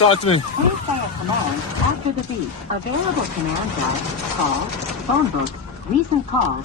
Talk to me. Please say a command after the beep. Available command are call, phone books, recent calls,